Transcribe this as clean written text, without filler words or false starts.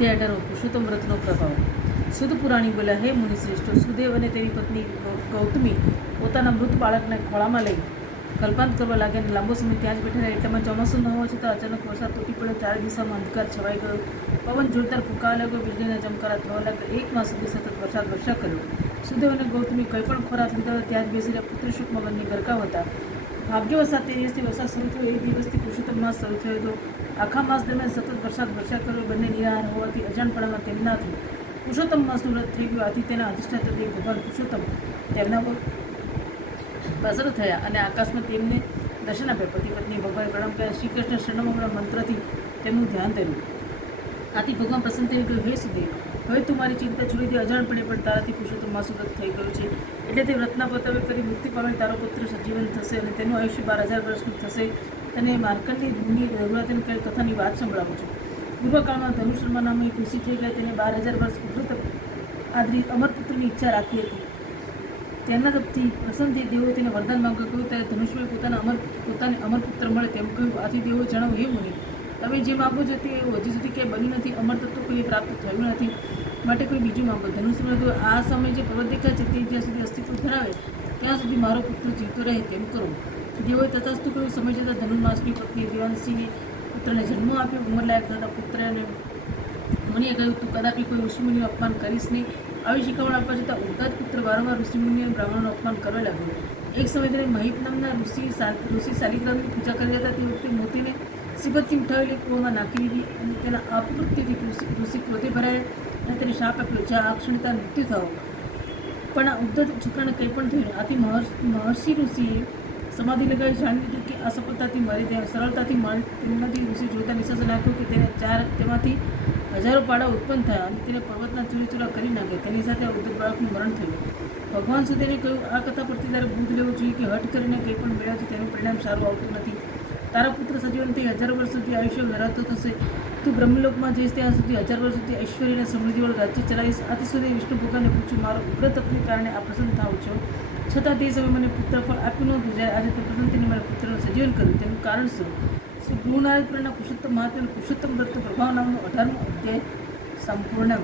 अध्याय 18 पुरुषोत्तम व्रतનો પ્રભાવ। સુદ પુરાણી બોલ્યા, હે મુનિશ્રેષ્ઠો, સુદેવ અને તેની પત્ની ગૌતમી પોતાના મૃત બાળકને ખોળામાં લઈ કલ્પાંત કરવા લાગ્યા અને લાંબો સમય ત્યાં જ બેઠા રહ્યા। એટલામાં ચોમાસું ન હોવા છતાં અચાનક વરસાદ તૂટી પડ્યો। ચારે દિશામાં અંધકાર છવાઈ ગયો, પવન જોરદાર ફૂંકાવા લાગ્યો, વીજળીના ચમકારા થવા લાગ્યા। એક માસ સુધી સતત વરસાદ વર્ષા કર્યો। સુદેવ અને ગૌતમી કંઈ પણ ખોરાક લીધા ત્યાં જ બેસી રહ્યા। પુત્ર સુખમાં બંને ગરકાવ હતા। ભાગ્યવશાત તે દિવસથી વરસાદ શરૂ થયો। એ દિવસથી પુરુષોત્તમ માસ શરૂ થયો હતો। આખા માસ દરમિયાન સતત વરસાદ વર્ષા કર્યો। બંને નિરાહાર હોવાથી અજાણપણામાં તેમનાથી પુરુષોત્તમ માસનું વ્રત થઈ ગયું। આથી તેના અધિષ્ઠાતા દેવ ભગવાન પુરુષોત્તમ તેમના પર પ્રસન્ન થયા અને આકાશમાં તેમને દર્શન આપ્યા। પતિ પત્ની ભગવાન પ્રણામ કર્યા। શ્રી કૃષ્ણ શરણમંગળ મંત્રથી તેમનું ધ્યાન ધર્યું। આથી ભગવાન પ્રસન્ન થઈને કહ્યું, હે સુદેવ, હવે તું મારી ચિંતા છોડી દે। અજાણપણે પણ તારાથી પુરુષોત્તમ માસનું વ્રત થઈ ગયું છે, એટલે તે વ્રતના પર્તવ્ય કરી મુક્તિ પામે તારો પુત્ર સજીવન થશે અને તેનું આયુષ્ય 12,000 વર્ષનું થશે। અને માર્કંડેય મુનિએ રઘુનાથને કહેલ કથાની વાત સંભળાવું છું। પૂર્વકાળમાં ધનુષર્મા નામની એક ઋષિ થઈ ગયા। તેને 12,000 વર્ષ પુત્ર આદરી અમરપુત્રની ઈચ્છા રાખી હતી। તેના તરફથી પ્રસન્ન થઈ દેવો તેને વરદાન માંગવા કહ્યું। ત્યારે ધનુષભાઈ પોતાને અમરપુત્ર મળે તેમ કહ્યું। આથી દેવો જણાવો, હે મુનિ, તમે જે માગો છો તે હજી સુધી ક્યાંય બન્યું નથી। અમર તત્વ કોઈ પ્રાપ્ત થયું નથી, માટે કોઈ બીજું માંગો। ધનુષભાઈ, આ સમય જે પર્વત દેખાય છે તે જ્યાં સુધી અસ્તિત્વ ધરાવે ત્યાં સુધી મારો પુત્ર જીવતો રહે તેમ કરો। દેવોએ તથાસ્તુ કહ્યું। સમય જતાં ધનુર્માસની પત્ની દેવાંશીને પુત્રને જન્મ આપ્યો। ઉંમરલાયક થતા પુત્રને મુનિએ કહ્યું, તું કદાપી કોઈ ઋષિમુનિનું અપમાન કરીશ નહીં। આવી શીખવણ આપવા છતાં ઉદ્ગાત પુત્ર વારંવાર ઋષિમુનિ અને બ્રાહ્મણોનું અપમાન કરવા લાગ્યો। એક સમય તેને મહિપ નામના ઋષિ શાલિગ્રામની પૂજા કરી હતા। તે વખતે મોતીને સિબતથી ઉઠાવેલી કૂવામાં નાખી દીધી અને તેના અપકૃત્યથી ઋષિ ક્રોધે ભરાયા અને તેને શાપ આપ્યો, જ્યાં આ ક્ષણે તાર મૃત્યુ થયો। પણ આ ઉદ્ધત છોકરાને કંઈ પણ થયું। આથી મહર્ષિ ઋષિએ સમાધિ લગાવી જાણી લીધું કે આ સફળતાથી મરી તેમ સરળતાથી તેમાંથી ઋષિ જોતા નિશ્વાસ નાખ્યો કે તેમાંથી હજારો પાડા ઉત્પન્ન થયા અને તેને પર્વતના ચૂરેચૂરા કરી નાખ્યા। તેની સાથે આ ઉદ્ધત બાળકનું મરણ થયું। ભગવાન સુદેવને કહ્યું, આ કથા પરથી તારે બુદ્ધ લેવું જોઈએ કે હઠ કરીને કંઈ પણ મેળવતું તેનું પરિણામ સારું આવતું નથી। તારા પુત્ર સજીવન થઈ 1000 વર્ષ સુધી આયુષ્ય ધરાવતો થશે। તું બ્રહ્મલોકમાં જઈશ ત્યાં સુધી 1000 વર્ષ સુધી ઐશ્વર્ય અને સમૃદ્ધિવાળું રાજ્ય ચલાવીશ। આથી સુધી વિષ્ણુ ભગવાનને પૂછ્યું, મારો ઉગ્ર તપને કારણે આ પ્રસન્ન થાવ છો, છતાં તે સમયે મને પુત્ર ફળ આપ્યું નહોતું। જ્યારે આજે તે પ્રસન્ન થઈને મારા પુત્રનું સજીવન કર્યું, તેનું કારણ શું? શ્રી ગુરુનારાયણ પુરુષોત્તમ મહાત્મ્ય પુરુષોત્તમ વ્રત પ્રભાવ નામનો 18મો અધ્યાય સંપૂર્ણ।